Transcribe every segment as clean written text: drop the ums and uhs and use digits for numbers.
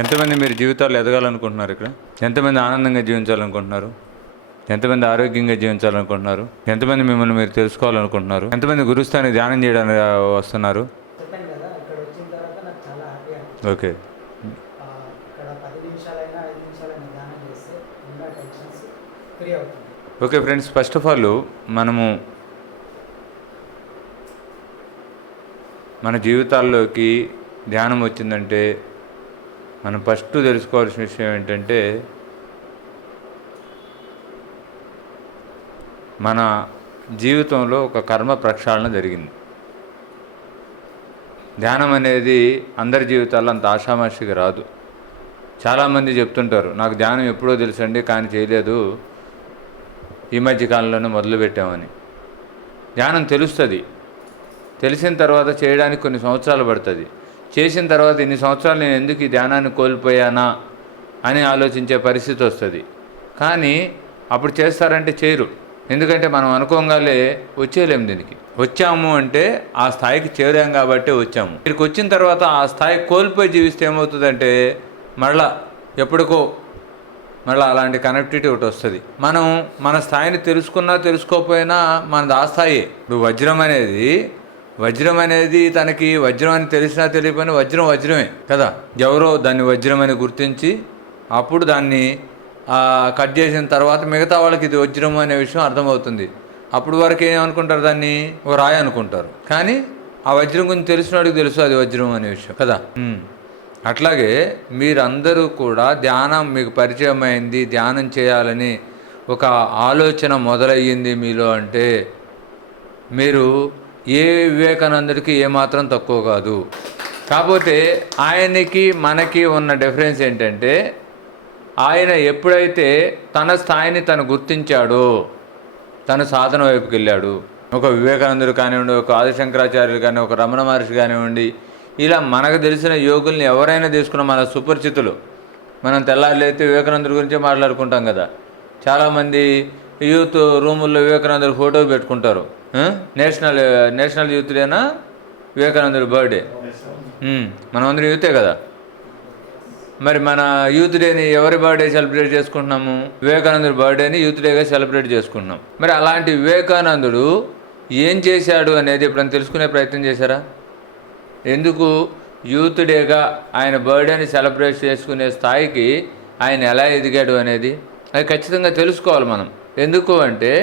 ఎంతమంది మీరు జీవితాలు ఎదగాలనుకుంటున్నారు? ఇక్కడ ఎంతమంది ఆనందంగా జీవించాలనుకుంటున్నారు? ఎంతమంది ఆరోగ్యంగా జీవించాలనుకుంటున్నారు? ఎంతమంది మిమ్మల్ని మీరు తెలుసుకోవాలనుకుంటున్నారు? ఎంతమంది గురుస్థానికి ధ్యానం చేయడానికి వస్తున్నారు? చెప్పాను కదా, ఇక్కడ వచ్చిన తర్వాత నాకు చాలా హ్యాపీ ఓకే. ఇక్కడ 10 నిమిషాలైనా 5 నిమిషాలైనా ధ్యానం చేస్తే ఉన్న టెన్షన్స్ ఫ్రీ అవుతుంది. Okay friends, first of all మనము మన జీవితాల్లోకి ధ్యానం వచ్చిందంటే మనం ఫస్ట్ తెలుసుకోవాల్సిన విషయం ఏంటంటే మన జీవితంలో ఒక కర్మ ప్రక్షాళన జరిగింది. ధ్యానం అనేది అందరి జీవితాల్లో అంత ఆషామాషిగా రాదు. చాలామంది చెప్తుంటారు, నాకు ధ్యానం ఎప్పుడో తెలుసండి కానీ చేయలేదు, ఈ మధ్య కాలంలోనే మొదలుపెట్టామని. ధ్యానం తెలుస్తుంది, తెలిసిన తర్వాత చేయడానికి కొన్ని సంవత్సరాలు పడుతుంది. చేసిన తర్వాత ఇన్ని సంవత్సరాలు నేను ఎందుకు ఈ ధ్యానాన్ని కోల్పోయానా అని ఆలోచించే పరిస్థితి వస్తుంది. కానీ అప్పుడు చేస్తారంటే చేయరు, ఎందుకంటే మనం అనుకోగానే వచ్చేయలేము. దీనికి వచ్చాము అంటే ఆ స్థాయికి చేరాం కాబట్టి వచ్చాము. ఇక్కడికి వచ్చిన తర్వాత ఆ స్థాయి కోల్పోయి జీవిస్తే ఏమవుతుందంటే మళ్ళా ఎప్పటికో మళ్ళీ అలాంటి కనెక్టివిటీ ఒకటి వస్తుంది. మనం మన స్థాయిని తెలుసుకున్నా తెలుసుకోకపోయినా మనది ఆ స్థాయి. ఇప్పుడు వజ్రం అనేది తనకి వజ్రం అని తెలిసినా తెలియకపోయినా వజ్రమే కదా. ఎవరో దాన్ని వజ్రం అని గుర్తించి అప్పుడు దాన్ని కట్ చేసిన తర్వాత మిగతా వాళ్ళకి ఇది వజ్రం అనే విషయం అర్థమవుతుంది. అప్పుడు వరకు ఏమనుకుంటారు, దాన్ని ఒక రాయి అనుకుంటారు. కానీ ఆ వజ్రం గురించి తెలిసిన వాడికి తెలుసు అది వజ్రం అనే విషయం కదా. అట్లాగే మీరందరూ కూడా ధ్యానం మీకు పరిచయం అయింది, ధ్యానం చేయాలని ఒక ఆలోచన మొదలయ్యింది మీలో అంటే మీరు ఏ వివేకానందుడికి ఏమాత్రం తక్కువ కాదు. కాకపోతే ఆయనకి మనకి ఉన్న డిఫరెన్స్ ఏంటంటే ఆయన ఎప్పుడైతే తన స్థాయిని తను గుర్తించాడో తన సాధన వైపుకి వెళ్ళాడు. ఒక వివేకానందుడు కానివ్వండి, ఒక ఆదిశంకరాచార్యులు కానీ, ఒక రమణ మహర్షి కానివ్వండి, ఇలా మనకు తెలిసిన యోగుల్ని ఎవరైనా తీసుకున్న మన సుపరిచితులు. మనం తెల్లారులైతే వివేకానందుడి గురించే మాట్లాడుకుంటాం కదా. చాలామంది యూత్ రూముల్లో వివేకానందుడి ఫోటో పెట్టుకుంటారు. నేషనల్ యూత్ డేనా వివేకానందుడి బర్త్డే? మనమందరం యూతే కదా. మరి మన యూత్ డేని ఎవరి బర్త్డే సెలబ్రేట్ చేసుకుంటున్నాము? వివేకానందుడి బర్త్డేని యూత్ డేగా సెలబ్రేట్ చేసుకుంటున్నాం. మరి అలాంటి వివేకానందుడు ఏం చేశాడు అనేది ఎప్పుడైనా తెలుసుకునే ప్రయత్నం చేశారా? ఎందుకు యూత్ డేగా ఆయన బర్త్డేని సెలబ్రేట్ చేసుకునే స్థాయికి ఆయన ఎలా ఎదిగాడు అనేది అది ఖచ్చితంగా తెలుసుకోవాలి మనం. ఎందుకు అంటే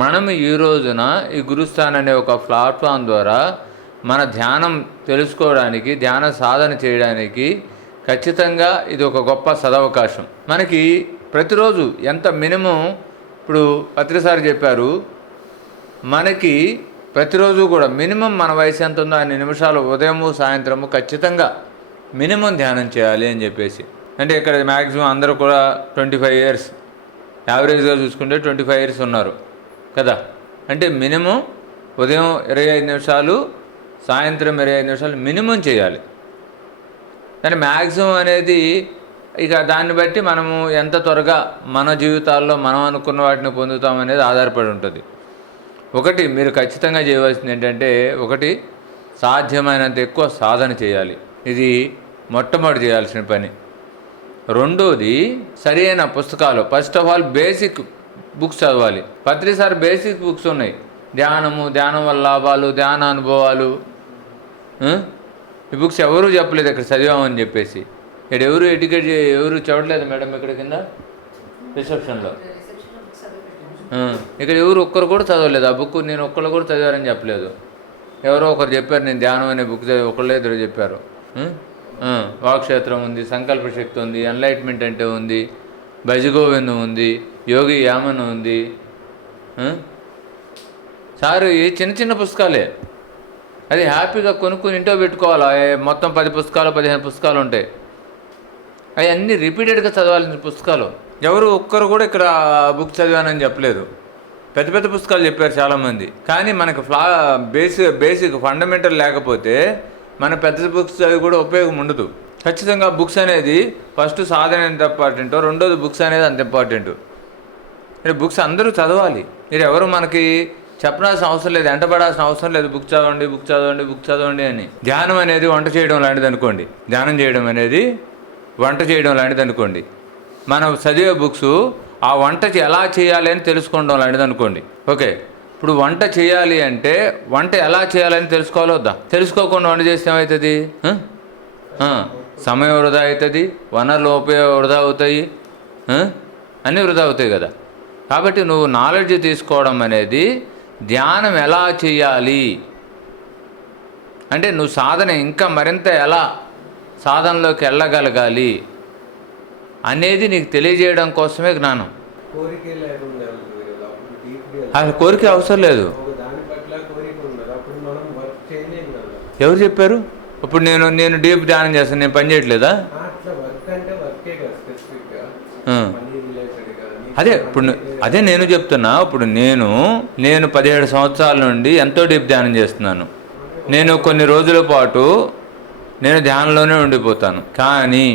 మనం ఈ రోజున ఈ గురుస్థాన్ అనే ఒక ప్లాట్ఫామ్ ద్వారా మన ధ్యానం తెలుసుకోవడానికి, ధ్యాన సాధన చేయడానికి ఖచ్చితంగా ఇది ఒక గొప్ప సదవకాశం. మనకి ప్రతిరోజు ఎంత మినిమం, ఇప్పుడు పత్రిసారి చెప్పారు, మనకి ప్రతిరోజు కూడా మినిమం మన వయసు ఎంత ఉందో అన్ని నిమిషాలు ఉదయము సాయంత్రము ఖచ్చితంగా మినిమం ధ్యానం చేయాలి అని చెప్పేసి. అంటే ఇక్కడ మ్యాక్సిమం అందరూ కూడా 25 ఇయర్స్ యావరేజ్గా చూసుకుంటే 25 ఇయర్స్ ఉన్నారు కదా. అంటే మినిమం ఉదయం 25 నిమిషాలు, సాయంత్రం 25 నిమిషాలు మినిమం చేయాలి. కానీ మ్యాక్సిమం అనేది ఇక దాన్ని బట్టి మనము ఎంత త్వరగా మన జీవితాల్లో మనం అనుకున్న వాటిని పొందుతామనేది ఆధారపడి ఉంటుంది. ఒకటి మీరు ఖచ్చితంగా చేయవలసింది ఏంటంటే, ఒకటి సాధ్యమైనంత ఎక్కువ సాధన చేయాలి. ఇది మొట్టమొదటి చేయాల్సిన పని. రెండోది సరైన పుస్తకాలు. First of all basic books చదవాలి. పత్రిసారి బేసిక్ బుక్స్ ఉన్నాయి, ధ్యానం వల్ల లాభాలు, ధ్యాన అనుభవాలు. ఈ బుక్స్ ఎవరూ చెప్పలేదు ఇక్కడ చదివామని చెప్పేసి. ఇక్కడ ఎవరు చదవట్లేదు మేడం. ఇక్కడ కింద రిసెప్షన్లో ఇక్కడ ఎవరు ఒక్కరు కూడా చదవలేదు ఆ బుక్. నేను ఒక్కళ్ళు కూడా చదివారని చెప్పలేదు. ఎవరో ఒకరు చెప్పారు నేను ధ్యానం అనే బుక్ చదివి, ఒకళ్ళే ఇద్దరు చెప్పారు. వాక్క్షేత్రం ఉంది, సంకల్ప శక్తి ఉంది, ఎన్లైట్మెంట్ అంటే ఉంది, భజగోవిందం ఉంది, యోగి యామన్ ఉంది. సారు ఈ చిన్న చిన్న పుస్తకాలే, అది హ్యాపీగా కొనుక్కుని ఇంట్లో పెట్టుకోవాలి. మొత్తం 10 పుస్తకాలు 15 పుస్తకాలు ఉంటాయి. అవి అన్నీ రిపీటెడ్గా చదవాల్సిన పుస్తకాలు. ఎవరు ఒక్కరు కూడా ఇక్కడ బుక్ చదివానని చెప్పలేదు. పెద్ద పెద్ద పుస్తకాలు చెప్పారు చాలామంది. కానీ మనకు బేసిక్ ఫండమెంటల్ లేకపోతే మన పెద్ద బుక్స్ చదివి కూడా ఉపయోగం ఉండదు. ఖచ్చితంగా బుక్స్ అనేది ఫస్ట్ సాధన ఎంత ఇంపార్టెంటో, రెండోది బుక్స్ అనేది అంత ఇంపార్టెంట్. బుక్స్ అందరూ చదవాలి. మీరు ఎవరు మనకి చెప్పాల్సిన అవసరం లేదు, వెంటబడాల్సిన అవసరం లేదు. బుక్ చదవండి అని. ధ్యానం అనేది వంట చేయడం లాంటిది అనుకోండి. ధ్యానం చేయడం అనేది వంట చేయడం లాంటిది అనుకోండి. మనం చదివే బుక్స్ ఆ వంట ఎలా చేయాలి అని తెలుసుకోవడం లాంటిది అనుకోండి. ఓకే, ఇప్పుడు వంట చేయాలి అంటే వంట ఎలా చేయాలని తెలుసుకోవాలో వద్దా? తెలుసుకోకుండా వంట చేస్తే ఏమవుతుంది? సమయం వృధా అవుతుంది, వనరులు వృధా అవుతాయి, అన్నీ వృధా అవుతాయి కదా. కాబట్టి నువ్వు నాలెడ్జ్ తీసుకోవడం అనేది ధ్యానం ఎలా చేయాలి అంటే నువ్వు సాధన ఇంకా మరింత ఎలా సాధనలోకి వెళ్ళగలగాలి అనేది నీకు తెలియజేయడం కోసమే జ్ఞానం. అసలు కోరిక అవసరం లేదు. ఎవరు చెప్పారు? ఇప్పుడు నేను డీప్ ధ్యానం చేస్తాను, నేను పని చేయట్లేదా? అదే నేను చెప్తున్నా. ఇప్పుడు నేను 17 సంవత్సరాల నుండి ఎంతో డీప్ ధ్యానం చేస్తున్నాను. నేను కొన్ని రోజుల పాటు నేను ధ్యానంలోనే ఉండిపోతాను. కానీ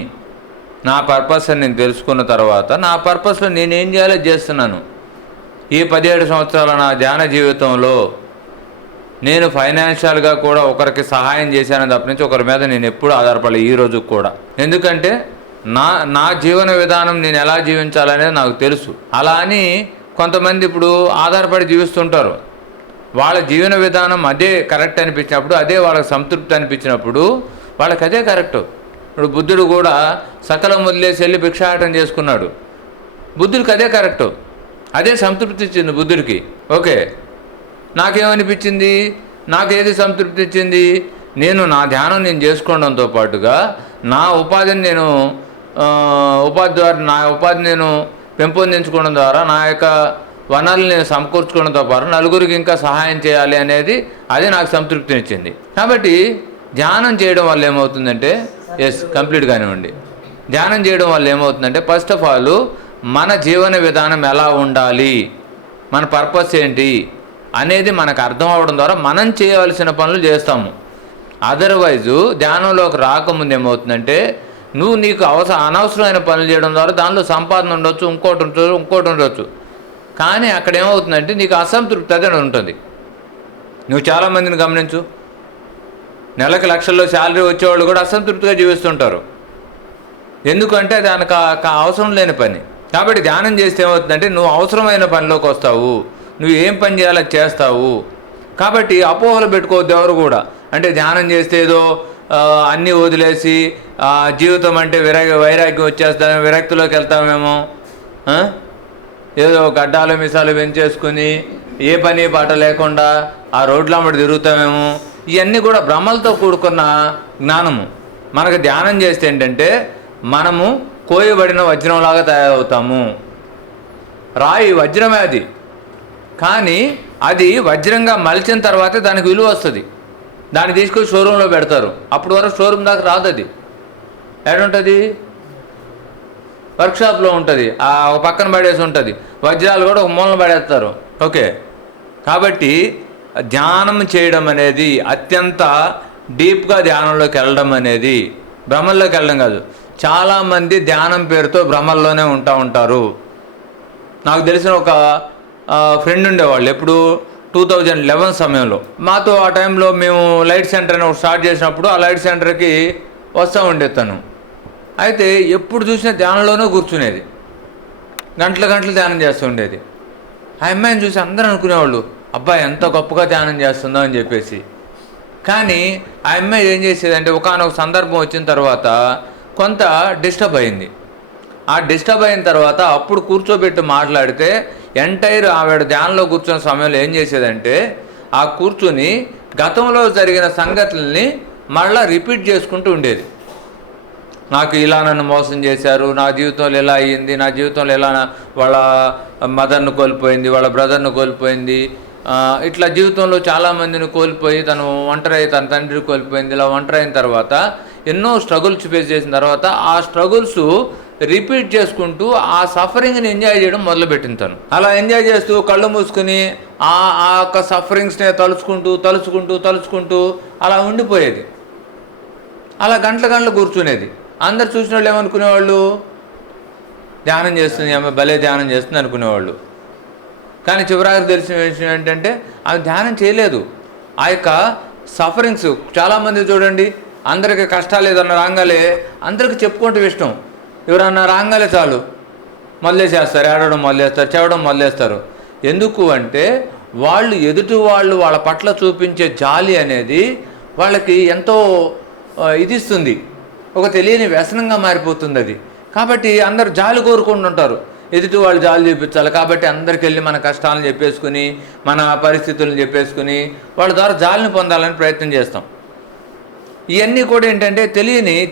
నా పర్పస్ అని నేను తెలుసుకున్న తర్వాత నా పర్పస్లో నేనేం చేయాలో చేస్తున్నాను. ఈ 17 సంవత్సరాల నా ధ్యాన జీవితంలో నేను ఫైనాన్షియల్గా కూడా ఒకరికి సహాయం చేశాను తప్ప ఒకరి మీద నేను ఎప్పుడూ ఆధారపడలేదు, ఈ రోజుకి కూడా. ఎందుకంటే నా జీవన విధానం నేను ఎలా జీవించాలనేది నాకు తెలుసు. అలా అని కొంతమంది ఇప్పుడు ఆధారపడి జీవిస్తుంటారు. వాళ్ళ జీవన విధానం అదే కరెక్ట్ అనిపించినప్పుడు, అదే వాళ్ళకి సంతృప్తి అనిపించినప్పుడు వాళ్ళకి అదే కరెక్ట్. ఇప్పుడు బుద్ధుడు కూడా సకలం వదిలేసి వెళ్ళి భిక్షాటం చేసుకున్నాడు. బుద్ధుడికి అదే కరెక్టు, అదే సంతృప్తి ఇచ్చింది బుద్ధుడికి. ఓకే, నాకేమనిపించింది? నాకేది సంతృప్తి ఇచ్చింది? నేను నా ధ్యానం నేను చేసుకోవడంతో పాటుగా నా ఉపాధిని నేను నా ఉపాధిని నేను పెంపొందించుకోవడం ద్వారా నా యొక్క వనరులు నేను సమకూర్చుకోవడంతో పాటు నలుగురికి ఇంకా సహాయం చేయాలి అనేది అది నాకు సంతృప్తినిచ్చింది. కాబట్టి ధ్యానం చేయడం వల్ల ఏమవుతుందంటే కంప్లీట్ కానివ్వండి. ధ్యానం చేయడం వల్ల ఏమవుతుందంటే ఫస్ట్ ఆఫ్ ఆల్ మన జీవన విధానం ఎలా ఉండాలి, మన పర్పస్ ఏంటి అనేది మనకు అర్థం అవ్వడం ద్వారా మనం చేయవలసిన పనులు చేస్తాము. అదర్వైజు ధ్యానంలోకి రాకముందు ఏమవుతుందంటే నీకు అనవసరమైన పనులు చేయడం ద్వారా దానిలో సంపాదన ఉండొచ్చు, ఇంకోటి ఉండొచ్చు. కానీ అక్కడ ఏమవుతుందంటే నీకు అసంతృప్తి అదే ఉంటుంది. నువ్వు చాలామందిని గమనించు, నెలకు లక్షల్లో శాలరీ వచ్చేవాళ్ళు కూడా అసంతృప్తిగా జీవిస్తుంటారు. ఎందుకంటే దానికి అవసరం లేని పని. కాబట్టి ధ్యానం చేస్తే ఏమవుతుందంటే నువ్వు అవసరమైన పనిలోకి వస్తావు, నువ్వు ఏం పని చేయాలో చేస్తావు. కాబట్టి అపోహలు పెట్టుకోవద్దు ఎవరు కూడా. అంటే ధ్యానం చేస్తే ఏదో అన్నీ వదిలేసి జీవితం అంటే వైరాగ్యం వచ్చేస్తాం, విరక్తిలోకి వెళ్తామేమో, ఏదో గడ్డాలు మిసాలు పెంచేసుకుని ఏ పని పాట లేకుండా ఆ రోడ్లమ్మడి తిరుగుతామేమో. ఇవన్నీ కూడా భ్రమలతో కూడుకున్న జ్ఞానము. మనకు ధ్యానం చేస్తే ఏంటంటే మనము కోయబడిన వజ్రంలాగా తయారవుతాము. రాయి వజ్రమే అది, కానీ అది వజ్రంగా మలిచిన తర్వాతే దానికి విలువ వస్తుంది. దాన్ని తీసుకొని షోరూంలో పెడతారు. అప్పుడు వరకు షోరూమ్ దాకా రాదు. అది ఎక్కడుంటుంది? వర్క్షాప్లో ఉంటుంది, ఒక పక్కన పడేసి ఉంటుంది. వజ్రాలు కూడా ఒక మూలన పడేస్తారు. ఓకే, కాబట్టి ధ్యానం చేయడం అనేది అత్యంత డీప్గా ధ్యానంలోకి వెళ్ళడం అనేది భ్రమల్లోకి వెళ్ళడం కాదు. చాలామంది ధ్యానం పేరుతో భ్రమల్లోనే ఉంటారు. నాకు తెలిసిన ఒక ఫ్రెండ్ ఉండేవాళ్ళు, ఎప్పుడు 2011 సమయంలో మాతో. ఆ టైంలో మేము లైట్ సెంటర్ అని స్టార్ట్ చేసినప్పుడు ఆ లైట్ సెంటర్కి వస్తూ ఉండేది తను. అయితే ఎప్పుడు చూసినా ధ్యానంలోనే కూర్చునేది, గంటలు ధ్యానం చేస్తూ ఉండేది. ఆ అమ్మాయిని చూసి అందరూ అనుకునేవాళ్ళు, అబ్బాయి ఎంత గొప్పగా ధ్యానం చేస్తుందో అని చెప్పేసి. కానీ ఆ అమ్మాయి ఏం చేసేదంటే ఒకానొక సందర్భం వచ్చిన తర్వాత కొంత డిస్టర్బ్ అయింది. ఆ డిస్టర్బ్ అయిన తర్వాత అప్పుడు కూర్చోబెట్టి మాట్లాడితే ఎంటైర్ ఆవిడ ధ్యానంలో కూర్చున్న సమయంలో ఏం చేసేదంటే ఆ కూర్చుని గతంలో జరిగిన సంగతుల్ని మళ్ళీ రిపీట్ చేసుకుంటూ ఉండేది. నాకు ఇలా నన్ను మోసం చేశారు, నా జీవితంలో ఎలా అయ్యింది, నా జీవితంలో ఎలా వాళ్ళ మదర్ను కోల్పోయింది, వాళ్ళ బ్రదర్ను కోల్పోయింది, ఇట్లా జీవితంలో చాలామందిని కోల్పోయి తను ఒంటరి తన తండ్రి కోల్పోయింది. ఇలా ఒంటరి అయిన తర్వాత ఎన్నో స్ట్రగుల్స్ ఫేస్ చేసిన తర్వాత ఆ స్ట్రగుల్స్ రిపీట్ చేసుకుంటూ ఆ సఫరింగ్ని ఎంజాయ్ చేయడం మొదలుపెట్టింది తను. అలా ఎంజాయ్ చేస్తూ కళ్ళు మూసుకుని ఆ యొక్క సఫరింగ్స్ని తలుచుకుంటూ అలా ఉండిపోయేది. అలా గంటలు కూర్చునేది. అందరు చూసిన వాళ్ళు ఏమనుకునేవాళ్ళు, ధ్యానం చేస్తుంది ఆమె, భలే ధ్యానం చేస్తుంది అనుకునేవాళ్ళు. కానీ చివరికి తెలిసిన విషయం ఏంటంటే ఆమె ధ్యానం చేయలేదు. ఆ యొక్క సఫరింగ్స్ చాలామంది చూడండి, అందరికీ కష్టాలు ఏదన్నా రాగాలే అందరికీ చెప్పుకుంటూ ఇష్టం. ఎవరన్నా రాగాలే చాలు మొదలేసేస్తారు, ఏడవడం మొదలేస్తారు, చెవడం మొదలేస్తారు. ఎందుకు అంటే వాళ్ళు ఎదుటి వాళ్ళు వాళ్ళ పట్ల చూపించే జాలి అనేది వాళ్ళకి ఎంతో ఇదిస్తుంది, ఒక తెలియని వ్యసనంగా మారిపోతుంది అది. కాబట్టి అందరూ జాలి కోరుకుంటుంటారు, ఎదుటి వాళ్ళు జాలి చూపించాలి. కాబట్టి అందరికి వెళ్ళి మన కష్టాలను చెప్పేసుకుని మన పరిస్థితులను చెప్పేసుకుని వాళ్ళ ద్వారా జాలిని పొందాలని ప్రయత్నం చేస్తాం. ఇవన్నీ కూడా ఏంటంటే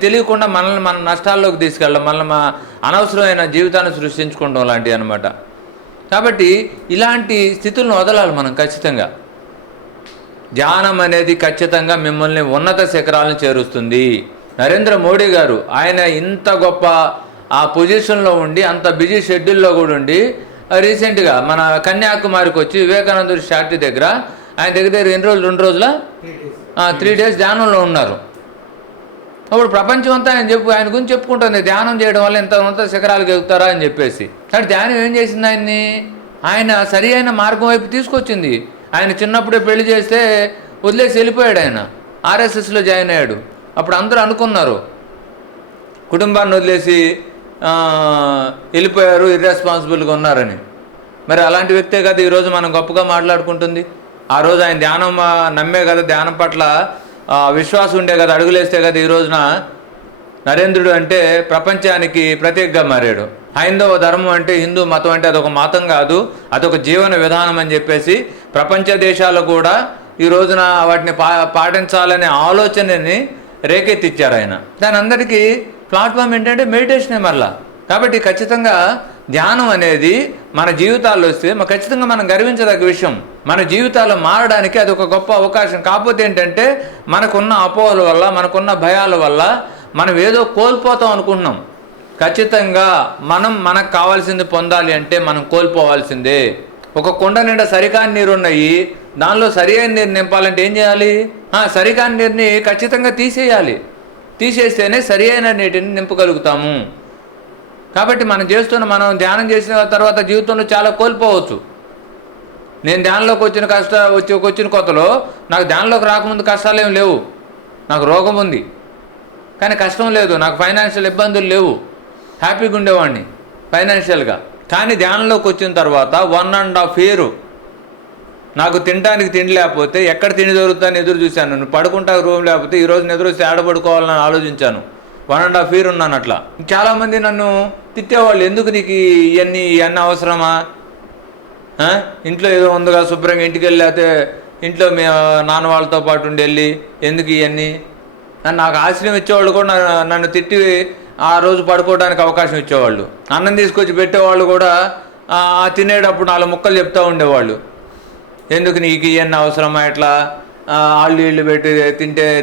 తెలియకుండా మనల్ని మన నష్టాల్లోకి తీసుకెళ్ళడం, మనల్ని అనవసరమైన జీవితాన్ని సృష్టించుకోవడం లాంటివి అనమాట. కాబట్టి ఇలాంటి స్థితులను వదలాలి మనం ఖచ్చితంగా. ధ్యానం అనేది ఖచ్చితంగా మిమ్మల్ని ఉన్నత శిఖరాలను చేరుస్తుంది. నరేంద్ర మోడీ గారు ఆయన ఇంత గొప్ప ఆ పొజిషన్లో ఉండి అంత బిజీ షెడ్యూల్లో కూడా ఉండి రీసెంట్గా మన కన్యాకుమారికి వచ్చి వివేకానందుడి స్టాట్యూ దగ్గర ఆయన దగ్గర ఎన్ని రోజులు 2 రోజుల 3 days ధ్యానంలో ఉన్నారు. అప్పుడు ప్రపంచం అంతా ఆయన గురించి చెప్పుకుంటుంది, ధ్యానం చేయడం వల్ల ఎంత ఉన్నత శిఖరాలకు ఎగుతారా అని చెప్పేసి. కానీ ధ్యానం ఏం చేసింది ఆయన సరి అయిన మార్గం వైపు తీసుకొచ్చింది. ఆయన చిన్నప్పుడే పెళ్లి చేస్తే వదిలేసి వెళ్ళిపోయాడు, ఆయన ఆర్ఎస్ఎస్లో జాయిన్ అయ్యాడు. అప్పుడు అందరూ అనుకున్నారు కుటుంబాన్ని వదిలేసి వెళ్ళిపోయారు, ఇర్రెస్పాన్సిబుల్గా ఉన్నారని. మరి అలాంటి వ్యక్తే కదా ఈరోజు మనం గొప్పగా మాట్లాడుకుంటుంది. ఆ రోజు ఆయన ధ్యానం నమ్మే కదా, ధ్యానం పట్ల విశ్వాసం ఉండే కదా, అడుగులేస్తే కదా ఈ రోజున నరేంద్రుడు అంటే ప్రపంచానికి ప్రతీకగా మారాడు. హైందవ ధర్మం అంటే, హిందూ మతం అంటే అదొక మతం కాదు, అదొక జీవన విధానం అని చెప్పేసి ప్రపంచ దేశాలు కూడా ఈ రోజున వాటిని పాటించాలనే ఆలోచనని రేకెత్తిచ్చారు ఆయన. దాని అందరికీ ప్లాట్ఫామ్ ఏంటంటే మెడిటేషనే మరలా. కాబట్టి ఖచ్చితంగా ధ్యానం అనేది మన జీవితాల్లో వస్తే ఖచ్చితంగా మనం గర్వించదగ్గ విషయం. మన జీవితాలు మారడానికి అది ఒక గొప్ప అవకాశం. కాకపోతే ఏంటంటే మనకున్న అపోహల వల్ల, మనకున్న భయాల వల్ల మనం ఏదో కోల్పోతాం అనుకుంటున్నాం. ఖచ్చితంగా మనకు కావాల్సింది పొందాలి అంటే మనం కోల్పోవాల్సిందే. ఒక కుండ నిండా సరికాని నీరు ఉన్నాయి, దానిలో సరి అయిన నీరు నింపాలంటే ఏం చేయాలి? సరికాని నీరుని ఖచ్చితంగా తీసేయాలి. తీసేస్తేనే సరి అయిన నీటిని నింపగలుగుతాము. కాబట్టి మనం ధ్యానం చేసిన తర్వాత జీవితంలో చాలా కోల్పోవచ్చు. నేను ధ్యానంలోకి వచ్చిన కొత్తలో నాకు ధ్యానంలోకి రాకముందు కష్టాలు ఏమి లేవు. నాకు రోగం ఉంది కానీ కష్టం లేదు, నాకు ఫైనాన్షియల్ ఇబ్బందులు లేవు, హ్యాపీగా ఉండేవాడిని ఫైనాన్షియల్గా. కానీ ధ్యానంలోకి వచ్చిన తర్వాత 1.5 year నాకు తినడానికి తిండి లేకపోతే ఎక్కడ తిండి దొరుకుతుందని ఎదురు చూశాను. నువ్వు పడుకుంటా రూమ్ లేకపోతే ఈరోజు నిద్ర వస్తే ఆడపడుకోవాలని ఆలోచించాను. 1.5 year ఉన్నాను అట్లా. చాలామంది నన్ను తిట్టేవాళ్ళు, ఎందుకు నీకు ఇవన్నీ అవసరమా, ఇంట్లో ఏదో ఉందిగా శుభ్రంగా ఇంటికి వెళ్ళి, లేకపోతే ఇంట్లో మీ నాన్న వాళ్ళతో పాటు ఉండి వెళ్ళి ఎందుకు ఇవన్నీ. నాకు ఆశ్రయం ఇచ్చేవాళ్ళు కూడా నన్ను తిట్టి ఆ రోజు పడుకోవడానికి అవకాశం ఇచ్చేవాళ్ళు. అన్నం తీసుకొచ్చి పెట్టేవాళ్ళు కూడా తినేటప్పుడు 4 ముక్కలు చెప్తూ ఉండేవాళ్ళు, ఎందుకు నీకు ఇవన్నీ అవసరమా, ఇట్లా ఇళ్ళు పెట్టి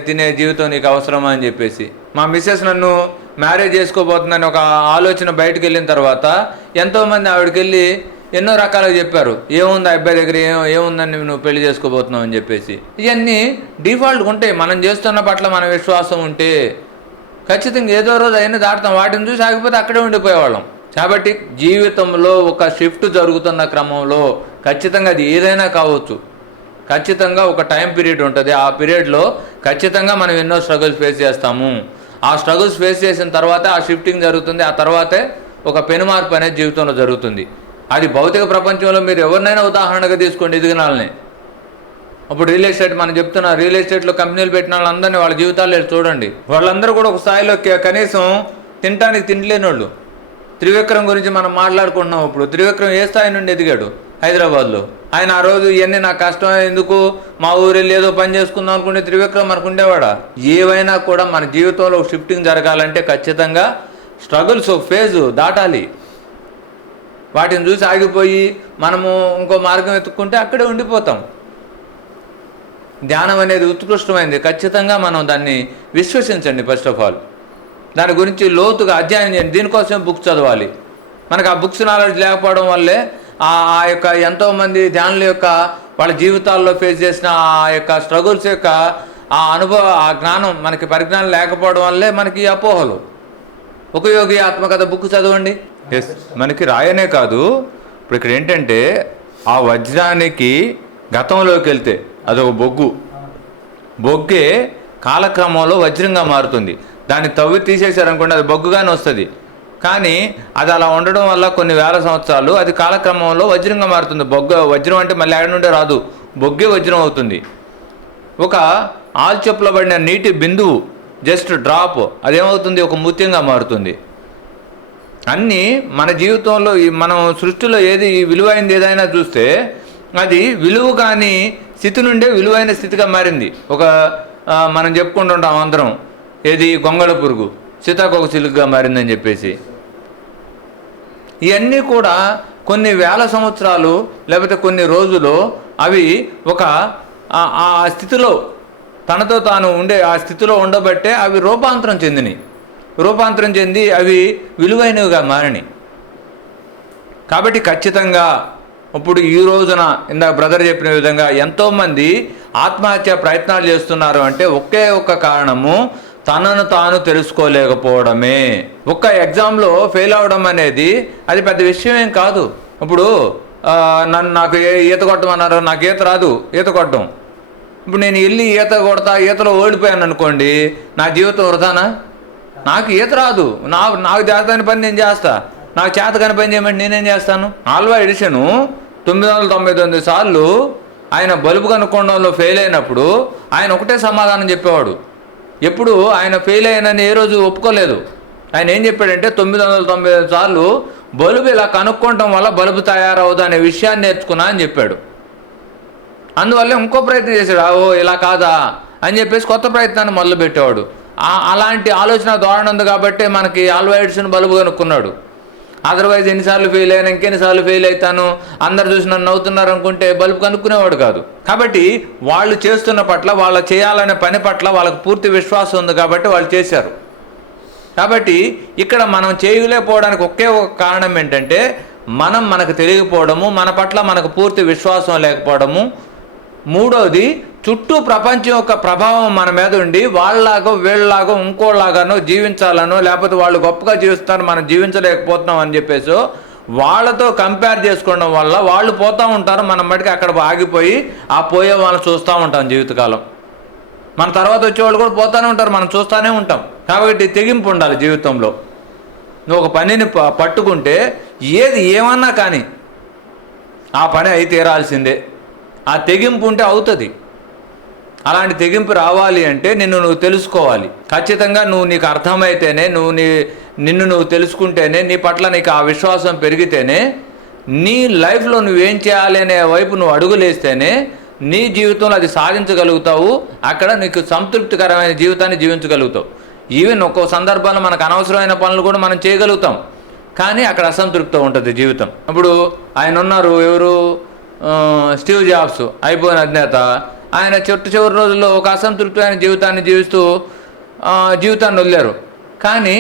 తినే జీవితం నీకు అవసరమా అని చెప్పేసి. మా మిస్సెస్ నన్ను మ్యారేజ్ చేసుకోబోతుందని ఒక ఆలోచన బయటకు వెళ్ళిన తర్వాత ఎంతోమంది ఆవిడకి వెళ్ళి ఎన్నో రకాలుగా చెప్పారు, ఏముంది అబ్బాయి దగ్గర ఏముందని నువ్వు పెళ్లి చేసుకోబోతున్నావు అని చెప్పేసి. ఇవన్నీ డిఫాల్ట్గా ఉంటాయి. మనం చేస్తున్న పట్ల మన విశ్వాసం ఉంటే ఖచ్చితంగా ఏదో రోజు అయినా దాటుతాం. వాటిని చూసి ఆగిపోతే అక్కడే ఉండిపోయేవాళ్ళం. కాబట్టి జీవితంలో ఒక షిఫ్ట్ జరుగుతున్న క్రమంలో ఖచ్చితంగా అది ఏదైనా కావచ్చు, ఖచ్చితంగా ఒక టైం పీరియడ్ ఉంటుంది. ఆ పీరియడ్లో ఖచ్చితంగా మనం ఎన్నో స్ట్రగుల్స్ ఫేస్ చేస్తాము. ఆ స్ట్రగుల్స్ ఫేస్ చేసిన తర్వాత ఆ షిఫ్టింగ్ జరుగుతుంది. ఆ తర్వాతే ఒక పెనుమార్పు అనేది జీవితంలో జరుగుతుంది. అది భౌతిక ప్రపంచంలో మీరు ఎవరినైనా ఉదాహరణగా తీసుకోండి, ఎదిగినాలని. అప్పుడు రియల్ ఎస్టేట్ మనం చెప్తున్నా, రియల్ ఎస్టేట్లో కంపెనీలు పెట్టిన వాళ్ళందరినీ వాళ్ళ జీవితాల్లో చూడండి. వాళ్ళందరూ కూడా ఒక స్థాయిలో కనీసం తినడానికి తిండిలేని వాళ్ళు. త్రివిక్రమ్ గురించి మనం మాట్లాడుకుంటున్నాం. ఇప్పుడు త్రివిక్రమ్ ఏ స్థాయి నుండి ఎదిగాడు? హైదరాబాద్లో. ఆయన ఆ రోజు ఇవన్నీ నాకు కష్టం ఎందుకు, మా ఊరు వెళ్ళి ఏదో పని చేసుకుందాం అనుకుంటే త్రివిక్రమ్ మనకు ఉండేవాడా? ఏవైనా కూడా మన జీవితంలో షిఫ్టింగ్ జరగాలంటే ఖచ్చితంగా స్ట్రగుల్స్ ఒక ఫేజ్ దాటాలి. వాటిని చూసి ఆగిపోయి మనము ఇంకో మార్గం ఎత్తుక్కుంటే అక్కడే ఉండిపోతాం. ధ్యానం అనేది ఉత్కృష్టమైంది. ఖచ్చితంగా మనం దాన్ని విశ్వసించండి. ఫస్ట్ ఆఫ్ ఆల్ దాని గురించి లోతుగా అధ్యయనం చేయండి. దీనికోసం బుక్స్ చదవాలి. మనకు ఆ బుక్స్ నాలెడ్జ్ లేకపోవడం వల్లే ఆ యొక్క ఎంతోమంది ధ్యానుల యొక్క వాళ్ళ జీవితాల్లో ఫేస్ చేసిన ఆ యొక్క స్ట్రగుల్స్ యొక్క ఆ అనుభవం, ఆ జ్ఞానం, మనకి పరిజ్ఞానం లేకపోవడం వల్లే మనకి ఈ అపోహలు. ఒక యోగి ఆత్మకథ బుక్ చదవండి. మనకి రాయనే కాదు, ఇప్పుడు ఇక్కడ ఏంటంటే ఆ వజ్రానికి గతంలోకి వెళ్తే అదొక బొగ్గే కాలక్రమంలో వజ్రంగా మారుతుంది. దాన్ని తవ్వి తీసేశారనుకోండి అది బొగ్గుగానే వస్తుంది. కానీ అది అలా ఉండడం వల్ల కొన్ని వేల సంవత్సరాలు అది కాలక్రమంలో వజ్రంగా మారుతుంది. వజ్రం అంటే మళ్ళీ ఆడ నుండే రాదు, బొగ్గే వజ్రం అవుతుంది. ఒక ఆల్చెప్పులో పడిన నీటి బిందువు జస్ట్ డ్రాప్ అదేమవుతుంది, ఒక ముత్యంగా మారుతుంది. అన్నీ మన జీవితంలో మనం సృష్టిలో ఏది విలువైనది ఏదైనా చూస్తే అది విలువ కాని స్థితి నుండే విలువైన స్థితిగా మారింది. మనం చెప్పుకుంటుంటాం అందరం, ఏది గొంగళ పురుగు సీతాకోక చిలుకగా మారిందని చెప్పేసి. ఇవన్నీ కూడా కొన్ని వేల సంవత్సరాలు లేకపోతే కొన్ని రోజులు అవి ఒక ఆ స్థితిలో తనతో తాను ఉండే ఆ స్థితిలో ఉండబట్టే అవి రూపాంతరం చెంది అవి విలువైనవిగా మారినాయి. కాబట్టి ఖచ్చితంగా ఇప్పుడు ఈ రోజున ఇందాక బ్రదర్ చెప్పిన విధంగా ఎంతోమంది ఆత్మహత్య ప్రయత్నాలు చేస్తున్నారు అంటే ఒకే ఒక్క కారణము, తనను తాను తెలుసుకోలేకపోవడమే. ఒక్క ఎగ్జామ్లో ఫెయిల్ అవడం అనేది అది పెద్ద విషయం ఏం కాదు. ఇప్పుడు నాకు ఈత కొట్టమన్నారు, నాకు ఈత రాదు, ఈత కొట్టడం. ఇప్పుడు నేను వెళ్ళి ఈత కొడతా, ఈతలో ఓడిపోయాను అనుకోండి, నా జీవితం వృధానా? నాకు ఈత రాదు, నాకు చేతని పని నేను చేస్తా, నాకు చేతకాని పని చేయమంటే నేనేం చేస్తాను? ఆల్వా ఎడిసన్ 999 సార్లు ఆయన బల్బు కనుక్కోవడంలో ఫెయిల్ అయినప్పుడు ఆయన ఒకటే సమాధానం చెప్పేవాడు. ఎప్పుడు ఆయన ఫెయిల్ అయినని ఏ రోజు ఒప్పుకోలేదు. ఆయన ఏం చెప్పాడంటే 999 సార్లు బల్బు ఇలా కనుక్కోవటం వల్ల బల్బు తయారవుదు అనే విషయాన్ని నేర్చుకున్నా అని చెప్పాడు. అందువల్ల ఇంకో ప్రయత్నం చేశాడు, ఇలా కాదా అని చెప్పేసి కొత్త ప్రయత్నాన్ని మొదలుపెట్టేవాడు. అలాంటి ఆలోచన ధోరణి ఉంది కాబట్టి మనకి ఆల్వా ఎడిసన్ బల్బు కనుక్కున్నాడు. అదర్వైజ్ ఎన్నిసార్లు ఫెయిల్ అయినా ఇంకెన్నిసార్లు ఫెయిల్ అవుతాను, అందరు చూసి నన్ను నవ్వుతున్నారు అనుకుంటే బల్బు కనుక్కునేవాడు కాదు. కాబట్టి వాళ్ళు చేస్తున్న పట్ల, వాళ్ళు చేయాలనే పని పట్ల వాళ్ళకు పూర్తి విశ్వాసం ఉంది కాబట్టి వాళ్ళు చేశారు. కాబట్టి ఇక్కడ మనం చేయలేకపోవడానికి ఒకే ఒక కారణం ఏంటంటే మనకు తెలియకపోవడము, మన పట్ల మనకు పూర్తి విశ్వాసం లేకపోవడము. మూడోది, చుట్టూ ప్రపంచం యొక్క ప్రభావం మన మీద ఉండి వాళ్ళలాగో వీళ్ళలాగో ఇంకోలాగానో జీవించాలనో, లేకపోతే వాళ్ళు గొప్పగా జీవిస్తారు మనం జీవించలేకపోతున్నాం అని చెప్పేసి వాళ్ళతో కంపేర్ చేసుకోవడం వల్ల వాళ్ళు పోతూ ఉంటారు, మనం మటుకు అక్కడ ఆగిపోయి ఆ పోయే వాళ్ళని చూస్తూ ఉంటాం జీవితకాలం. మన తర్వాత వచ్చేవాళ్ళు కూడా పోతూనే ఉంటారు, మనం చూస్తూనే ఉంటాం. కాబట్టి తెగింపు ఉండాలి జీవితంలో. నువ్వు ఒక పనిని పట్టుకుంటే ఏది ఏమన్నా కానీ ఆ పని అయి తీరాల్సిందే. ఆ తెగింపు ఉంటే అవుతుంది. అలాంటి తెగింపు రావాలి అంటే నువ్వు తెలుసుకోవాలి. ఖచ్చితంగా నీకు అర్థమైతేనే, నిన్ను నువ్వు తెలుసుకుంటేనే, నీ పట్ల నీకు ఆ విశ్వాసం పెరిగితేనే, నీ లైఫ్లో నువ్వేం చేయాలి అనే వైపు నువ్వు అడుగులేస్తేనే నీ జీవితంలో అది సాధించగలుగుతావు. అక్కడ నీకు సంతృప్తికరమైన జీవితాన్ని జీవించగలుగుతావు. ఈవెన్ ఒక్కో సందర్భంలో మనకు అనవసరమైన పనులు కూడా మనం చేయగలుగుతాం, కానీ అక్కడ అసంతృప్తితో ఉంటుంది జీవితం. ఇప్పుడు ఆయన ఉన్నారు, ఎవరు, స్టీవ్ జాబ్స్, అయిపోయిన అధినేత. ఆయన చివరి రోజుల్లో ఒక అసంతృప్తమైన జీవితాన్ని జీవిస్తూ జీవితాన్ని వదిలారు. కానీ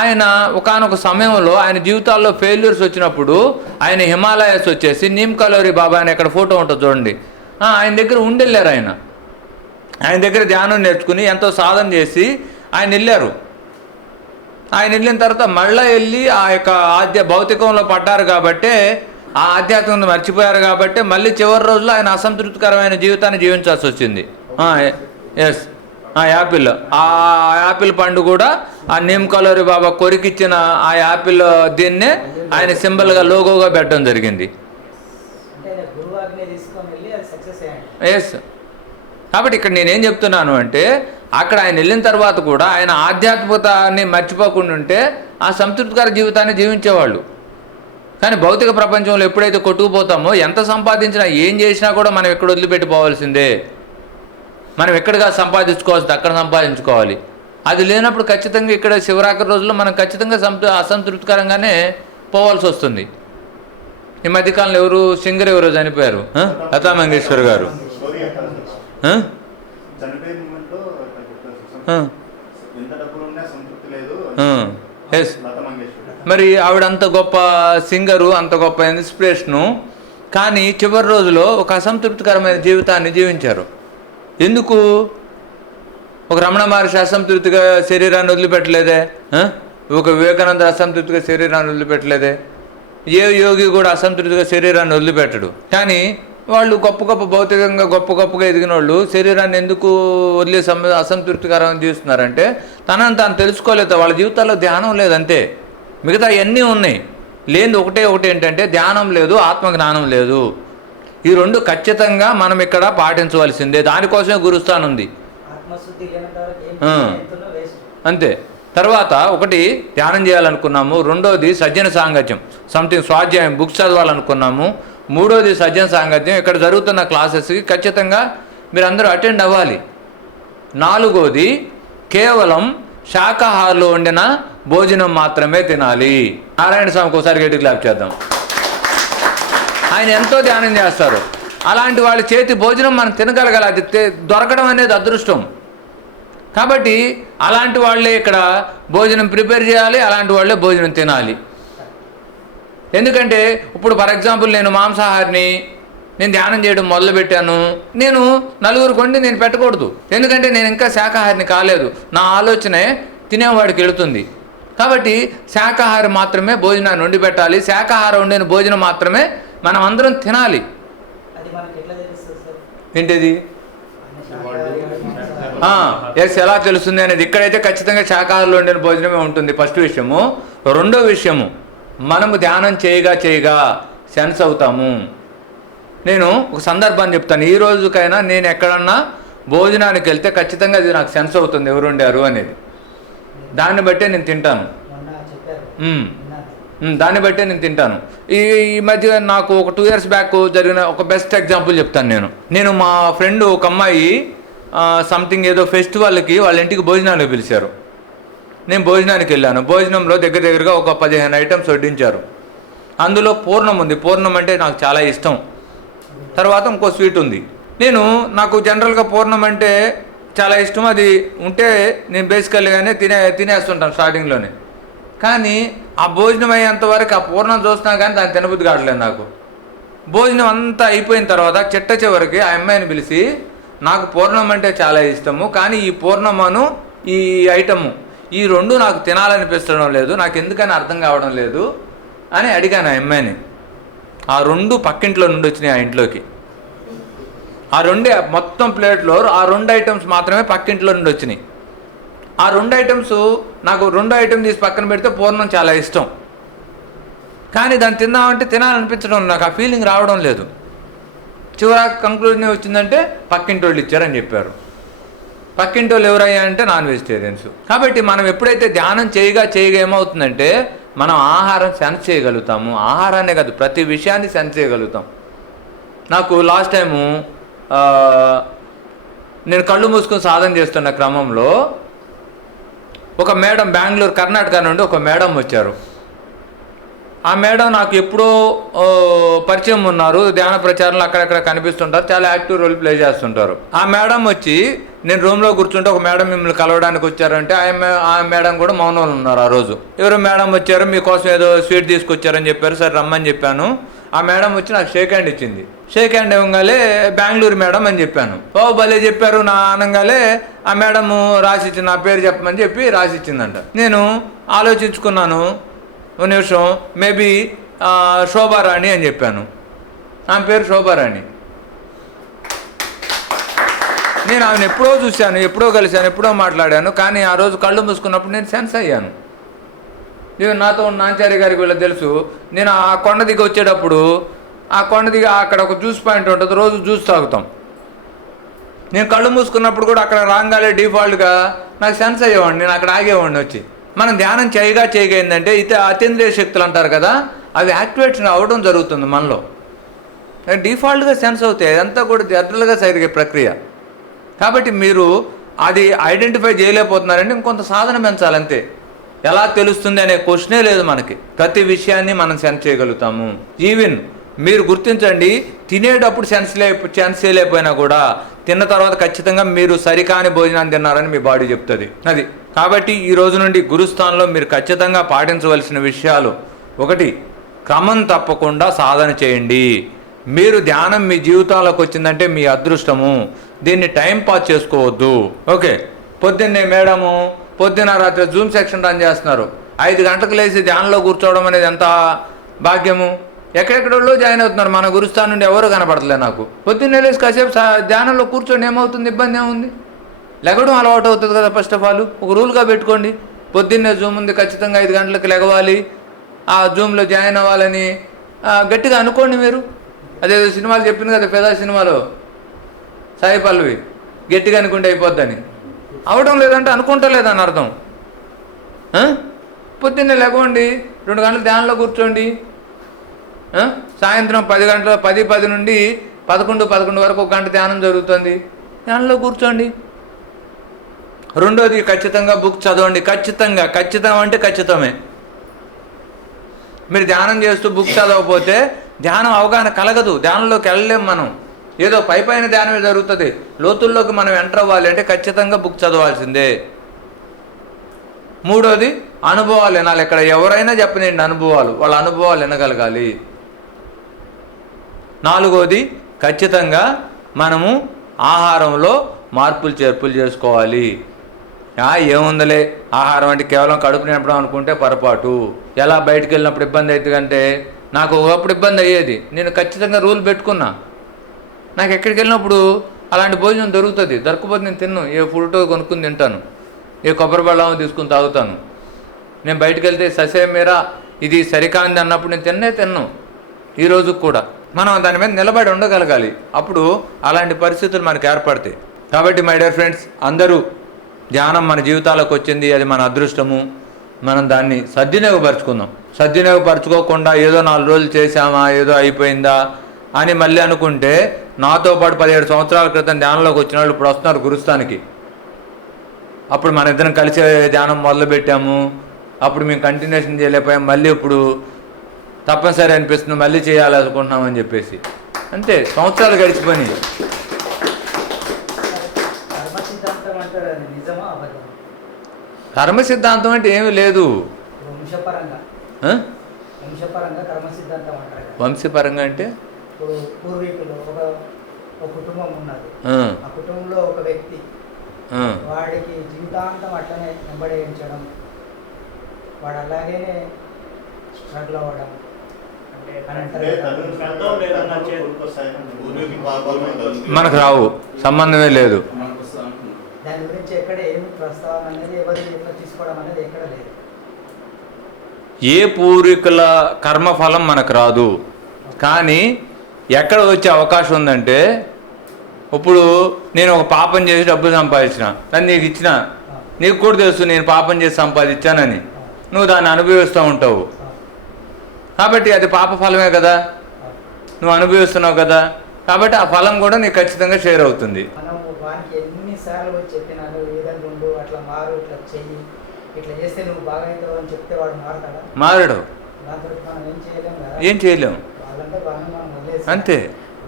ఆయన ఒకానొక సమయంలో ఆయన జీవితాల్లో ఫెయిల్యూర్స్ వచ్చినప్పుడు ఆయన హిమాలయాస్ వచ్చేసి నీమ్ కలోరి బాబా అని ఇక్కడ ఫోటో ఉంటుంది చూడండి, ఆయన దగ్గర ఉండెళ్ళారు. ఆయన దగ్గర ధ్యానం నేర్చుకుని ఎంతో సాధన చేసి ఆయన వెళ్ళారు. ఆయన వెళ్ళిన తర్వాత మళ్ళీ వెళ్ళి ఆ యొక్క భౌతికంలో పడ్డారు కాబట్టే, ఆ ఆధ్యాత్మికత మర్చిపోయారు కాబట్టి మళ్ళీ చివరి రోజుల్లో ఆయన అసంతృప్తికరమైన జీవితాన్ని జీవించాల్సి వచ్చింది. ఎస్, ఆ యాపిల్ పండు కూడా ఆ నీమ్ కలోరి బాబా కొరికిచ్చిన ఆ యాపిల్ దీన్నే ఆయన సింబల్గా, లోగోగా పెట్టడం జరిగింది. ఎస్. కాబట్టి ఇక్కడ నేనేం చెప్తున్నాను అంటే అక్కడ ఆయన వెళ్ళిన తర్వాత కూడా ఆయన ఆధ్యాత్మికతని మర్చిపోకుండా ఉంటే ఆ సంతృప్తికర జీవితాన్ని జీవించేవాళ్ళు. కానీ భౌతిక ప్రపంచంలో ఎప్పుడైతే కొట్టుకుపోతామో, ఎంత సంపాదించినా ఏం చేసినా కూడా మనం ఎక్కడ వదిలిపెట్టిపోవాల్సిందే. మనం ఎక్కడిగా సంపాదించుకోవాల్సింది అక్కడ సంపాదించుకోవాలి. అది లేనప్పుడు ఖచ్చితంగా ఇక్కడ శివరాత్రి రోజుల్లో మనం ఖచ్చితంగా అసంతృప్తికరంగానే పోవాల్సి వస్తుంది. ఈ మధ్యకాలంలో ఎవరు సింగర్ ఎవరో చనిపోయారు, లతా మంగేశ్వర్ గారు. ఎస్. మరి ఆవిడ అంత గొప్ప సింగరు, అంత గొప్ప ఇన్స్పిరేషను, కానీ చివరి రోజులో ఒక అసంతృప్తికరమైన జీవితాన్ని జీవించారు. ఎందుకు? ఒక రమణ మహర్షి అసంతృప్తిగా శరీరాన్ని వదిలిపెట్టలేదే, ఒక వివేకానంద అసంతృప్తిగా శరీరాన్ని వదిలిపెట్టలేదే, ఏ యోగి కూడా అసంతృప్తిగా శరీరాన్ని వదిలిపెట్టడు. కానీ వాళ్ళు గొప్ప గొప్ప భౌతికంగా గొప్పగా ఎదిగిన వాళ్ళు శరీరాన్ని ఎందుకు వదిలే అసంతృప్తికరంగా చేస్తున్నారంటే తనని తాను తెలుసుకోలేదు, వాళ్ళ జీవితాల్లో ధ్యానం లేదంతే. మిగతా అన్నీ ఉన్నాయి, లేనిది ఒకటి ఏంటంటే ధ్యానం లేదు, ఆత్మజ్ఞానం లేదు. ఈ రెండు ఖచ్చితంగా మనం ఇక్కడ పాటించవలసిందే. దానికోసమే గురుస్థానం ఉంది. ఆత్మశుద్ధి లేనంత వరకు ఏం చేస్తున్నా వేస్ట్. అంతే. తర్వాత ఒకటి ధ్యానం చేయాలనుకున్నాము, రెండోది సజ్జన సాంగత్యం, సంథింగ్ స్వాధ్యాయం బుక్స్ చదవాలనుకున్నాము, మూడోది సజ్జన సాంగత్యం. ఇక్కడ జరుగుతున్న క్లాసెస్కి ఖచ్చితంగా మీరు అందరూ అటెండ్ అవ్వాలి. నాలుగోది కేవలం శాకాహారులు వండిన భోజనం మాత్రమే తినాలి. నారాయణ స్వామికి ఒకసారి గట్టి క్లాప్ చేద్దాం. ఆయన ఎంతో ధ్యానం చేస్తారు. అలాంటి వాళ్ళ చేతి భోజనం మనం తినగలగాలి. అది దొరకడం అనేది అదృష్టం. కాబట్టి అలాంటి వాళ్ళే ఇక్కడ భోజనం ప్రిపేర్ చేయాలి, అలాంటి వాళ్ళే భోజనం తినాలి. ఎందుకంటే ఇప్పుడు ఫర్ ఎగ్జాంపుల్ నేను మాంసాహారిని, నేను ధ్యానం చేయడం మొదలుపెట్టాను, నేను నలుగురు కొండి నేను పెట్టకూడదు. ఎందుకంటే నేను ఇంకా శాకాహారిని కాలేదు. నా ఆలోచనే తినేవాడికి వెళుతుంది. కాబట్టి శాకాహారం మాత్రమే భోజనాన్ని వండి పెట్టాలి. శాకాహారం వండిన భోజనం మాత్రమే మనం అందరం తినాలి. అది మనకి ఎట్లా తెలుస్తుంది సార్? ఏంటిది? ఎస్, ఎలా తెలుస్తుంది అనేది ఇక్కడైతే ఖచ్చితంగా శాకాహారంలో వండిన భోజనమే ఉంటుంది. ఫస్ట్ విషయము. రెండో విషయము, మనము ధ్యానం చేయగా సెన్స్ అవుతాము. నేను ఒక సందర్భాన్ని చెప్తాను. ఈ రోజుకైనా నేను ఎక్కడన్నా భోజనానికి వెళ్తే ఖచ్చితంగా అది నాకు సెన్స్ అవుతుంది ఎవరు వండారు అనేది. దాన్ని బట్టే నేను తింటాను. దాన్ని బట్టే నేను తింటాను. ఈ మధ్య నాకు ఒక 2 years బ్యాక్ జరిగిన ఒక బెస్ట్ ఎగ్జాంపుల్ చెప్తాను. నేను మా ఫ్రెండ్ ఒక అమ్మాయి సంథింగ్ ఏదో ఫెస్టివల్కి వాళ్ళ ఇంటికి భోజనానికి పిలిచారు. నేను భోజనానికి వెళ్ళాను. భోజనంలో దగ్గరగా ఒక 15 ఐటమ్స్ వడ్డించారు. అందులో పూర్ణం ఉంది. పూర్ణం అంటే నాకు చాలా ఇష్టం. తర్వాత ఇంకో స్వీట్ ఉంది. నాకు జనరల్గా పూర్ణం అంటే చాలా ఇష్టం. అది ఉంటే నేను బేసికల్గానే తినేస్తుంటాను స్టార్టింగ్లోనే. కానీ ఆ భోజనం అయ్యేంతవరకు ఆ పూర్ణం చూస్తున్నా కానీ దాన్ని తినబుద్ధి కావట్లేదు నాకు. భోజనం అంతా అయిపోయిన తర్వాత చివరికి ఆ అమ్మాయిని పిలిచి, నాకు పూర్ణం అంటే చాలా ఇష్టము, కానీ ఈ పూర్ణమును ఈ ఐటము ఈ రెండు నాకు తినాలనిపించడం లేదు, నాకు ఎందుకని అర్థం కావడం లేదు అని అడిగాను ఆ అమ్మాయిని. ఆ రెండు పక్కింట్లో నుండి వచ్చినాయి ఆ ఇంట్లోకి. ఆ రెండే మొత్తం ప్లేట్లో ఆ 2 ఐటమ్స్ మాత్రమే పక్కింట్లో నుండి వచ్చినాయి. ఆ 2 ఐటమ్స్ నాకు 2 ఐటమ్ తీసి పక్కన పెడితే పూర్ణం చాలా ఇష్టం, కానీ దాన్ని తిందామంటే తినాలనిపించడం, నాకు ఆ ఫీలింగ్ రావడం లేదు. చివరికి కంక్లూజన్ వచ్చిందంటే పక్కింటి వాళ్ళు ఇచ్చారని చెప్పారు. పక్కింటి వాళ్ళు ఎవరయ్యా అంటే నాన్ వెజిటేరియన్స్. కాబట్టి మనం ఎప్పుడైతే ధ్యానం చేయగా ఏమవుతుందంటే మనం ఆహారం సెన్స్ చేయగలుగుతాము. ఆహారాన్నే కాదు ప్రతి విషయాన్ని సెన్స్ చేయగలుగుతాం. నాకు లాస్ట్ టైము నేను కళ్ళు మూసుకొని సాధన చేస్తున్న క్రమంలో ఒక మేడం బెంగళూరు కర్ణాటక నుండి ఒక మేడం వచ్చారు. ఆ మేడం నాకు ఎప్పుడో పరిచయం ఉన్నారు. ధ్యాన ప్రచారంలో అక్కడక్కడ కనిపిస్తుంటారు. చాలా యాక్టివ్ రోల్ ప్లే చేస్తుంటారు. ఆ మేడం వచ్చి నేను రూమ్లో కూర్చుంటే ఒక మేడం మిమ్మల్ని కలవడానికి వచ్చారంటే ఆ మేడం కూడా మౌనంలో ఉన్నారు. ఆ రోజు ఎవరో మేడం వచ్చారు, మీకోసం ఏదో స్వీట్ తీసుకొచ్చారని చెప్పారు. సరే రమ్మని చెప్పాను. ఆ మేడం వచ్చి నాకు షేక్ హ్యాండ్ ఇచ్చింది. షేక్ హ్యాండ్ ఇవ్వగానే బెంగళూరు మేడం అని చెప్పాను. ఓ భలే చెప్పారు నా అనగానే ఆ మేడము రాసిచ్చింది, నా పేరు చెప్పమని చెప్పి రాసిచ్చిందంట. నేను ఆలోచించుకున్నాను ఒక నిమిషం, మేబీ శోభారాణి అని చెప్పాను. ఆమె పేరు శోభారాణి. నేను ఆమెను ఎప్పుడో చూశాను, ఎప్పుడో కలిశాను, ఎప్పుడో మాట్లాడాను. కానీ ఆ రోజు కళ్ళు మూసుకున్నప్పుడు నేను సెన్స్ అయ్యాను. నాతో ఉన్న నాంచారి గారికి వీళ్ళకి తెలుసు. నేను ఆ కొండ దిగి వచ్చేటప్పుడు ఆ కొండ దిగి అక్కడ ఒక జ్యూస్ పాయింట్ ఉంటుంది, రోజు జ్యూస్ తాగుతాం. నేను కళ్ళు మూసుకున్నప్పుడు కూడా అక్కడ రాగానే డిఫాల్ట్గా నాకు సెన్స్ అయ్యేవాడిని, నేను అక్కడ ఆగేవాడిని వచ్చి. మనం ధ్యానం చేయగా ఏంటంటే అతీంద్రియ శక్తులు అంటారు కదా, అవి యాక్టివేషన్ అవ్వడం జరుగుతుంది మనలో. డిఫాల్ట్గా సెన్స్ అవుతాయి. అదంతా కూడా జనరల్గా జరిగే ప్రక్రియ. కాబట్టి మీరు అది ఐడెంటిఫై చేయలేకపోతున్నారంటే ఇంకొంత సాధన పెంచాలంతే. ఎలా తెలుస్తుంది అనే క్వశ్చనే లేదు మనకి. ప్రతి విషయాన్ని మనం సెన్స్ చేయగలుగుతాము. ఈవెన్ మీరు గుర్తించండి, తినేటప్పుడు సెన్స్ చేయలేకపోయినా కూడా తిన్న తర్వాత ఖచ్చితంగా మీరు సరికాని భోజనాన్ని తిన్నారని మీ బాడీ చెప్తుంది. అది కాబట్టి ఈ రోజు నుండి గురుస్థానంలో మీరు ఖచ్చితంగా పాటించవలసిన విషయాలు: 1, క్రమం తప్పకుండా సాధన చేయండి. మీరు ధ్యానం మీ జీవితాలకు వచ్చిందంటే మీ అదృష్టము. దీన్ని టైం పాస్ చేసుకోవద్దు. ఓకే, పొద్దున్నే మేడము పొద్దున్న రాత్రి జూమ్ సెక్షన్ రన్ చేస్తున్నారు. 5 గంటలకు లేచి ధ్యానంలో కూర్చోవడం అనేది ఎంత భాగ్యము. ఎక్కడెక్కడో జాయిన్ అవుతున్నారు. మన గురుస్థానం నుండి ఎవరు కనపడలే నాకు. పొద్దున్నే లేచి కాసేపు ధ్యానంలో కూర్చొని ఏమవుతుంది, ఇబ్బంది ఏముంది? లెగడం అలవాటు అవుతుంది కదా. ఫస్ట్ ఆఫ్ ఆల్ ఒక రూల్గా పెట్టుకోండి. పొద్దున్నే జూమ్ ఉంది, ఖచ్చితంగా 5 గంటలకు లెగవాలి, ఆ జూమ్లో జాయిన్ అవ్వాలని గట్టిగా అనుకోండి మీరు. అదేదో సినిమాలు చెప్పింది కదా, పెద్ద సినిమాలో సాయి పల్లవి, గట్టిగా అనుకుంటే అయిపోద్దని. అవడం లేదంటే అనుకుంటా లేదని అర్థం. పొద్దున్నే లెగవండి, 2 గంటలు ధ్యానంలో కూర్చోండి. సాయంత్రం 10 నుండి 11 వరకు 1 గంట ధ్యానం జరుగుతుంది, ధ్యానంలో కూర్చోండి. రెండోది ఖచ్చితంగా బుక్ చదవండి. ఖచ్చితం అంటే ఖచ్చితమే. మీరు ధ్యానం చేస్తూ బుక్ చదవకపోతే ధ్యానం అవగాహన కలగదు, ధ్యానంలోకి వెళ్ళలేం మనం. ఏదో పైన ధ్యానమే జరుగుతుంది. లోతుల్లోకి మనం ఎంటర్ అవ్వాలి అంటే ఖచ్చితంగా బుక్ చదవాల్సిందే. మూడోది అనుభవాలు వినాలి. ఇక్కడ ఎవరైనా చెప్పనండి అనుభవాలు, వాళ్ళ అనుభవాలు వినగలగాలి. నాలుగోది ఖచ్చితంగా మనము ఆహారంలో మార్పులు చేర్పులు చేసుకోవాలి. ఏముందలే ఆహారం అంటే కేవలం కడుపు నింపడం అనుకుంటే పొరపాటు. ఎలా బయటికి వెళ్ళినప్పుడు ఇబ్బంది అవుతుందంటే, నాకు ఒకప్పుడు ఇబ్బంది అయ్యేది. నేను ఖచ్చితంగా రూల్ పెట్టుకున్నా. నాకు ఎక్కడికి వెళ్ళినప్పుడు అలాంటి భోజనం దొరుకుతుంది, దొరకకపోతే నేను తిన్ను. ఏ ఫ్రూటో కొనుక్కుని తింటాను, ఏ కొబ్బరి బెల్లం తీసుకుని తాగుతాను. నేను బయటికి వెళ్తే ససేమీరా ఇది సరికాంది అన్నప్పుడు నేను తిన్ను. ఈ రోజుకు కూడా మనం దాని మీద నిలబడి ఉండగలగాలి. అప్పుడు అలాంటి పరిస్థితులు మనకు ఏర్పడతాయి. కాబట్టి మై డియర్ ఫ్రెండ్స్, అందరూ ధ్యానం మన జీవితాలకు వచ్చింది, అది మన అదృష్టము. మనం దాన్ని సద్వినియోగపరచుకుందాం. సద్వినియోగపరచుకోకుండా ఏదో 4 రోజులు చేశామా, ఏదో అయిపోయిందా అని మళ్ళీ అనుకుంటే, నాతో పాటు 17 సంవత్సరాల క్రితం ధ్యానంలోకి వచ్చిన వాళ్ళు ఇప్పుడు వస్తున్నారు గురుస్థానికి. అప్పుడు మన ఇద్దరం కలిసి ధ్యానం మొదలుపెట్టాము, అప్పుడు మేము కంటిన్యూషన్ చేయలేకపోయాం, మళ్ళీ ఇప్పుడు తప్పనిసరి అనిపిస్తుంది మళ్ళీ చేయాలనుకుంటున్నామని చెప్పేసి. అంతే, సంవత్సరాలు గడిచిపోయినాయి. కర్మ సిద్ధాంతం అంటే ఏమీ లేదు. వంశపరంగా అంటే పూర్వీకులు ఒక కుటుంబం ఉన్నది, ఆ కుటుంబంలో ఒక వ్యక్తి వాడికి జీవితాంతం అట్లనే వెంబడించడం, వాడు అలాగే స్ట్రగుల్ అవ్వడం. మనకు రావు, సంబంధమే లేదు. దాని గురించి ఎక్కడ ఏమి ప్రస్తావన అనేది ఎవరు తీసుకోవడం అనేది ఎక్కడ లేదు. ఏ పూర్వీకుల కర్మఫలం మనకు రాదు. కానీ ఎక్కడ వచ్చే అవకాశం ఉందంటే, ఇప్పుడు నేను ఒక పాపం చేసి డబ్బులు సంపాదించిన, దాన్ని నీకు ఇచ్చిన, నీకు కూడా తెలుసు నేను పాపం చేసి సంపాదించానని, నువ్వు దాన్ని అనుభవిస్తూ ఉంటావు. కాబట్టి అది పాప ఫలమే కదా, నువ్వు అనుభవిస్తున్నావు కదా. కాబట్టి ఆ ఫలం కూడా నీకు ఖచ్చితంగా షేర్ అవుతుంది. వానికి ఎన్నిసార్లు చెప్పినాను, ఏదైనా ఉండు, అట్లా మారు, ఇట్లా చెయ్యి, ఇట్లా చేస్తే నువ్వు బాగా అవుతావు అని చెప్తే వాడు మారుతాడా? మారడు. దాంతో మనం ఏం చేయలేము కదా. ఏం చేయలేము, వాళ్ళంటే మనం వదిలేసి అంతే.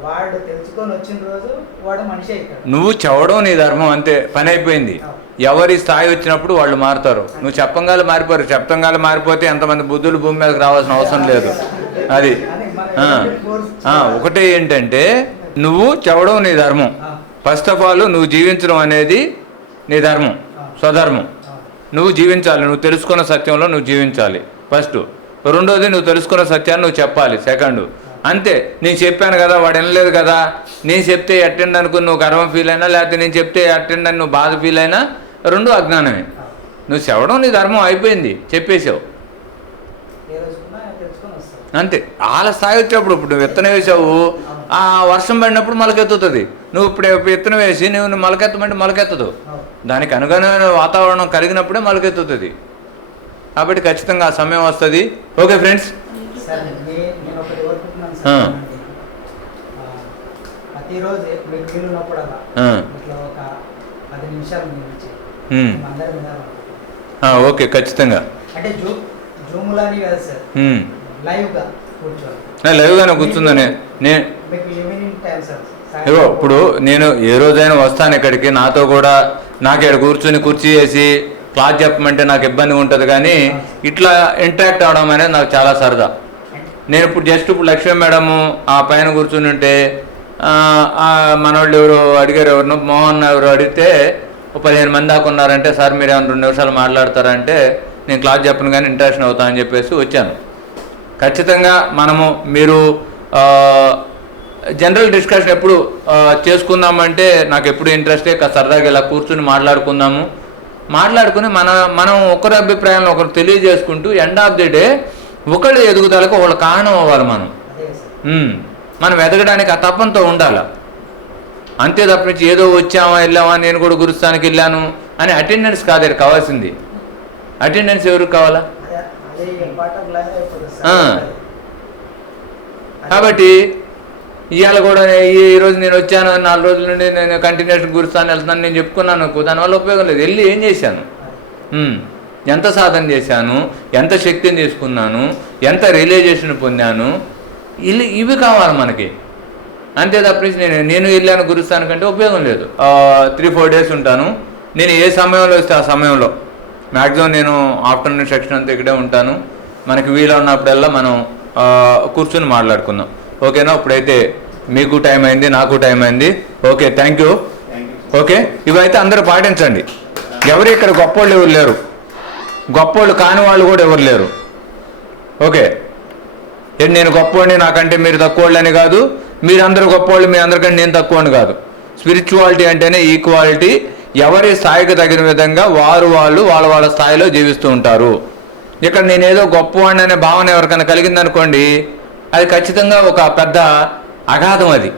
వాడు తెలుసుకొని వచ్చిన రోజు వాడు మనిషి అవుతాడు. నువ్వు చెప్పడం నీ ధర్మం, అంతే, పని అయిపోయింది. ఎవరి స్థాయి వచ్చినప్పుడు వాళ్ళు మారుతారు. నువ్వు చెప్పంగాలు మారిపోరు. చెప్పంగాలు మారిపోతే ఎంతమంది బుద్ధులు భూమి మీదకి రావాల్సిన అవసరం లేదు. అది ఒకటే ఏంటంటే, నువ్వు చెప్పడం నీ ధర్మం. ఫస్ట్ ఆఫ్ ఆల్ నువ్వు జీవించడం అనేది నీ ధర్మం, స్వధర్మం. నువ్వు జీవించాలి, నువ్వు తెలుసుకున్న సత్యంలో నువ్వు జీవించాలి ఫస్ట్. రెండోది నువ్వు తెలుసుకున్న సత్యాన్ని నువ్వు చెప్పాలి సెకండ్. అంతే. నేను చెప్పాను కదా, వాడు వినలేదు కదా, నేను చెప్తే అటెండ్ అనుకుని నువ్వు గర్వం ఫీల్ అయినా, లేకపోతే నేను చెప్తే అటెండ్ అని నువ్వు బాధ ఫీల్ అయినా, రెండు అజ్ఞానమే. నువ్వు చెప్పడం నీ ధర్మం అయిపోయింది, చెప్పేసావు అంతే. వాళ్ళ స్థాయి వచ్చేప్పుడు, ఇప్పుడు నువ్వు విత్తనం వేసావు, ఆ వర్షం పడినప్పుడు మొలకెత్తుతుంది. నువ్వు ఇప్పుడు విత్తనం వేసి నువ్వు మొలకెత్తమంటే మొలకెత్తదు. దానికి అనుగుణమైన వాతావరణం కలిగినప్పుడే మొలకెత్తుతుంది. కాబట్టి ఖచ్చితంగా ఆ సమయం వస్తుంది. ఓకే ఫ్రెండ్స్, ప్రతిరోజు మీకు వీలు ఉన్నప్పుడల్లా ఇట్లా ఒక 10 నిమిషాలు ఓకే, ఖచ్చితంగా. అంటే జూములని కాదు సార్, లైవ్గా కూర్చోవాలి. లైవ్గానే కూర్చుందని నేను ఇప్పుడు నేను ఏ రోజైనా వస్తాను ఇక్కడికి, నాతో కూడా నాకు ఇక్కడ కూర్చొని కుర్చీ వేసి క్లాస్ చెప్పమంటే నాకు ఇబ్బంది ఉంటుంది. కానీ ఇట్లా ఇంటరాక్ట్ అవడం అనేది నాకు చాలా సరదా. నేను ఇప్పుడు జస్ట్ ఇప్పుడు లక్ష్మీ మేడము ఆ పైన కూర్చుని ఉంటే మనోళ్ళు ఎవరు అడిగారు, ఎవరు మోహన్ ఎవరు అడిగితే 15 మంది దాకా ఉన్నారంటే, సార్ మీరు ఏమైనా 2 నిమిషాలు మాట్లాడతారంటే నేను క్లాస్ చెప్పను కానీ ఇంటరాక్షన్ అవుతా అని చెప్పేసి వచ్చాను. ఖచ్చితంగా మనము మీరు జనరల్ డిస్కషన్ ఎప్పుడు చేసుకుందామంటే నాకు ఎప్పుడు ఇంట్రెస్టే, సరదాగా ఇలా కూర్చుని మాట్లాడుకుని మనం ఒకరి అభిప్రాయాలను ఒకరు తెలియజేసుకుంటూ ఎండ్ ఆఫ్ ది డే ఒకళ్ళు ఎదుగుదలకు ఒకళ్ళు కారణం అవ్వాలి. మనం ఎదగడానికి ఆ తప్పంతో ఉండాలి. అంతే తప్పించి ఏదో వచ్చామా వెళ్ళామా నేను కూడా గురుస్థానికి వెళ్ళాను అని అటెండెన్స్ కాదు ఇక్కడ కావాల్సింది. అటెండెన్స్ ఎవరికి కావాలా? కాబట్టి ఇవాళ కూడా ఈరోజు నేను వచ్చాను 4 రోజుల నుండి నేను కంటిన్యూషన్ గురుస్థానం వెళ్తున్నాను నేను చెప్పుకున్నాను, దానివల్ల ఉపయోగం లేదు. వెళ్ళి ఏం చేశాను, ఎంత సాధన చేశాను, ఎంత శక్తిని తీసుకున్నాను, ఎంత రియలైజేషన్ పొందాను, ఇవి కావాలి మనకి. అంతే తప్పించి నేను వెళ్ళాను గురుస్థానం కంటే ఉపయోగం లేదు. 3-4 డేస్ ఉంటాను. నేను ఏ సమయంలో వస్తే ఆ సమయంలో మ్యాక్సిమం నేను ఆఫ్టర్నూన్ సెక్షన్ అంతా ఇక్కడే ఉంటాను. మనకి వీలు ఉన్నప్పుడల్లా మనం కూర్చొని మాట్లాడుకుందాం. ఓకేనా? ఇప్పుడైతే మీకు టైం అయింది, నాకు టైం అయింది. Okay, thank you. ఓకే, ఇవైతే అందరూ పాటించండి. ఎవరు ఇక్కడ గొప్పోళ్ళు ఎవరు లేరు, గొప్పోళ్ళు కాని వాళ్ళు కూడా ఎవరు లేరు. ఓకే, నేను గొప్పోడిని నాకంటే మీరు తక్కువోళ్ళని కాదు, మీరందరూ గొప్పవాళ్ళు మీ అందరికంటే నేను తక్కువని కాదు. స్పిరిచువాలిటీ అంటేనే ఈక్వాలిటీ. ఎవరి స్థాయికి తగిన విధంగా వాళ్ళ స్థాయిలో జీవిస్తూ ఉంటారు. ఇక్కడ నేనేదో గొప్పవాడిని అనే భావన ఎవరికైనా కలిగిందనుకోండి, అది ఖచ్చితంగా ఒక పెద్ద అగాధం అది.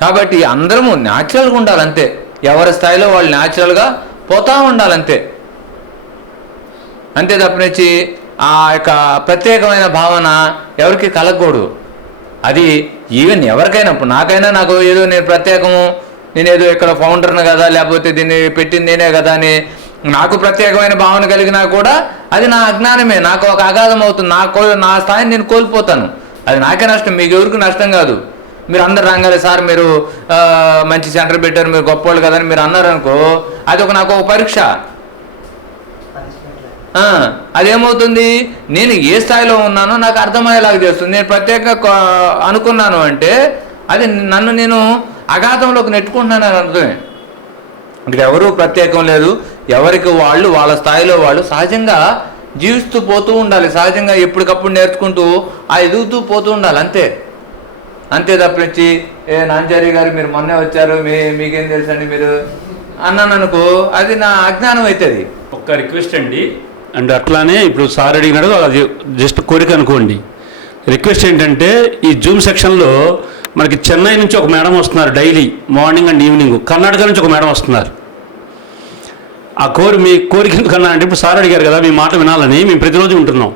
కాబట్టి అందరము న్యాచురల్గా ఉండాలంతే. ఎవరి స్థాయిలో వాళ్ళు న్యాచురల్గా పోతూ ఉండాలంతే. అంతే తప్పనిచ్చి ఆ యొక్క ప్రత్యేకమైన భావన ఎవరికి కలగకూడదు. అది ఈవెన్ ఎవరికైనా, ఇప్పుడు నాకు ఏదో నేను ప్రత్యేకము, నేనేదో ఇక్కడ ఫౌండర్ను కదా, లేకపోతే దీన్ని పెట్టింది నేనే కదా అని నాకు ప్రత్యేకమైన భావన కలిగినా కూడా అది నా అజ్ఞానమే, నాకు ఒక అగాధం అవుతుంది. నా స్థాయిని నేను కోల్పోతాను. అది నాకే నష్టం, మీకు ఎవరికి నష్టం కాదు. మీరు అందరు రంగాలే సార్ మీరు మంచి సెంటర్ పెట్టారు, మీరు గొప్పవాళ్ళు కదా అని మీరు అన్నారనుకో, అది నాకు ఒక పరీక్ష. అదేమవుతుంది, నేను ఏ స్థాయిలో ఉన్నానో నాకు అర్థమయ్యేలాగా చేస్తుంది. నేను ప్రత్యేకంగా అనుకున్నాను అంటే అది నన్ను నేను అగాధంలోకి నెట్టుకుంటున్నాను అని అర్థమే. ఇక్కడ ఎవరూ ప్రత్యేకం లేదు. ఎవరికి వాళ్ళ స్థాయిలో వాళ్ళు సహజంగా జీవిస్తూ పోతూ ఉండాలి. సహజంగా ఎప్పటికప్పుడు నేర్చుకుంటూ ఎదుగుతూ పోతూ ఉండాలి. అంతే తప్పించి నాంచారి గారు మీరు మొన్నే వచ్చారు, మీకేం తెలుసండి మీరు అన్నాను అనుకో, అది నా అజ్ఞానం అవుతుంది. ఒక్క రిక్వెస్ట్ అండి, అండ్ అట్లానే ఇప్పుడు సార్ అడిగినాడు, అది జస్ట్ కోరిక అనుకోండి. రిక్వెస్ట్ ఏంటంటే ఈ జూమ్ సెక్షన్లో మనకి చెన్నై నుంచి ఒక మేడం వస్తున్నారు daily morning and evening, Karnataka నుంచి ఒక మేడం వస్తున్నారు. మీ కోరిక ఎందుకన్నా అంటే ఇప్పుడు సార్ అడిగారు కదా మీ మాట వినాలని, మేము ప్రతిరోజు ఉంటున్నాం.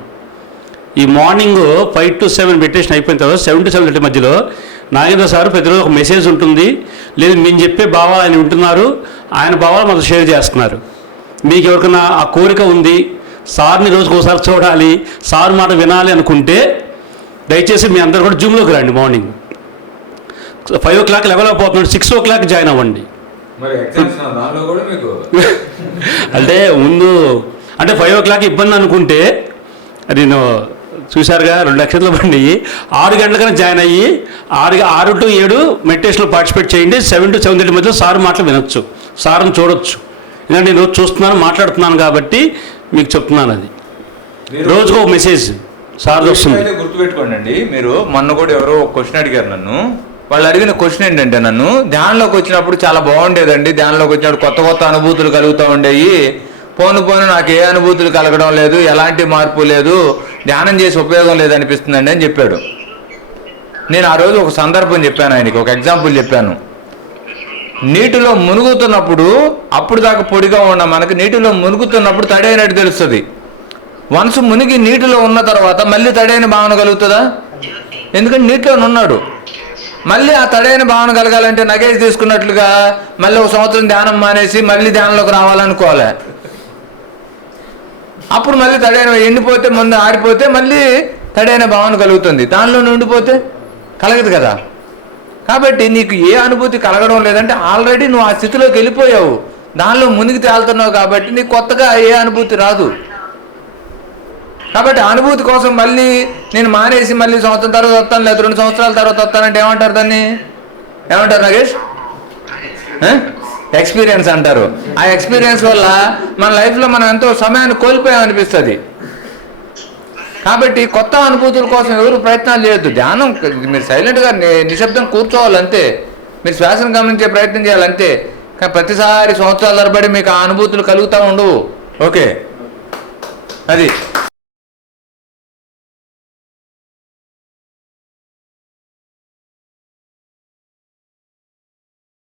ఈ మార్నింగ్ 5 to 7 మెడిటేషన్ అయిపోయిన తర్వాత 7 to 7:30 మధ్యలో నాగేంద్ర సార్ ప్రతిరోజు ఒక మెసేజ్ ఉంటుంది, లేదు మేము చెప్పే భావాలు ఆయన వింటున్నారు, ఆయన భావాలు మాకు షేర్ చేస్తున్నారు. మీకు ఎవరికైనా ఆ కోరిక ఉంది, సార్ని రోజుకు ఒకసారి చూడాలి, సార్ మాట వినాలి అనుకుంటే దయచేసి మీ అందరూ కూడా జూమ్లోకి రండి. మార్నింగ్ 5 o'clock లెవెల్ అయిపోతున్నాడు, 6 o'clock జాయిన్ అవ్వండి. అంటే ముందు అంటే 5 o'clock ఇబ్బంది అనుకుంటే నేను చూశారుగా 2 లక్షల బండి 6 గంటలకన్నా జాయిన్ అయ్యి 6 to 7 మెడిటేషన్లో పార్టిసిపేట్ చేయండి. 7 to 7:30 మధ్యలో సార్ మాటలు వినొచ్చు, సార్ని చూడొచ్చు. ఎందుకంటే నేను రోజు చూస్తున్నాను, మాట్లాడుతున్నాను కాబట్టి మీకు చెప్తున్నాను. అది రోజుకు ఒక మెసేజ్ సార్ వస్తుంది. గుర్తుపెట్టుకోండి అండి. మీరు మొన్న కూడా ఎవరో ఒక క్వశ్చన్ అడిగారు నన్ను. వాళ్ళు అడిగిన క్వశ్చన్ ఏంటంటే, నన్ను ధ్యానంలోకి వచ్చినప్పుడు చాలా బాగుండేదండి, ధ్యానంలోకి వచ్చినప్పుడు కొత్త అనుభూతులు కలుగుతూ ఉండేవి, పోను నాకు ఏ అనుభూతులు కలగడం లేదు, ఎలాంటి మార్పు లేదు, ధ్యానం చేసి ఉపయోగం లేదు అనిపిస్తుందండి అని చెప్పాడు. నేను ఆ రోజు ఒక సందర్భం చెప్పాను ఆయనకి, ఒక ఎగ్జాంపుల్ చెప్పాను. నీటిలో మునుగుతున్నప్పుడు అప్పుడు దాకా పొడిగా ఉన్న మనకి నీటిలో మునుగుతున్నప్పుడు తడైనట్టు తెలుస్తుంది. వన్స్ మునిగి నీటిలో ఉన్న తర్వాత మళ్ళీ తడైన భావన కలుగుతుందా? ఎందుకంటే నీటిలో ఉన్నాడు. మళ్ళీ ఆ తడైన భావన కలగాలంటే నగేజ్ తీసుకున్నట్లుగా మళ్ళీ 1 సంవత్సరం ధ్యానం మానేసి మళ్ళీ ధ్యానంలోకి రావాలనుకోవాలి. అప్పుడు మళ్ళీ తడైన ఎండిపోతే ముందు ఆరిపోతే మళ్ళీ తడైన భావన కలుగుతుంది. దానిలో ఉండిపోతే కలగదు కదా. కాబట్టి నీకు ఏ అనుభూతి కలగడం లేదంటే ఆల్రెడీ నువ్వు ఆ స్థితిలోకి వెళ్ళిపోయావు, దానిలో మునిగి తేలుతున్నావు. కాబట్టి నీకు కొత్తగా ఏ అనుభూతి రాదు. కాబట్టి అనుభూతి కోసం మళ్ళీ నేను మానేసి మళ్ళీ సంవత్సరం తర్వాత వస్తాను, లేదా 2 సంవత్సరాల తర్వాత వస్తానంటే ఏమంటారు? దాన్ని ఏమంటారు నాగేష్? ఎక్స్పీరియన్స్ అంటారు. ఆ ఎక్స్పీరియన్స్ వల్ల మన లైఫ్లో మనం ఎంతో సమయాన్ని కోల్పోయామనిపిస్తుంది. కాబట్టి కొత్త అనుభూతుల కోసం ఎవరు ప్రయత్నాలు చేయొద్దు. ధ్యానం మీరు సైలెంట్గా నిశ్శబ్దం కూర్చోవాలంతే, మీరు శ్వాసను గమనించే ప్రయత్నం చేయాలంతే. కానీ ప్రతిసారి సంవత్సరాల తరబడి మీకు ఆ అనుభూతులు కలుగుతూ ఉండవు. ఓకే, అది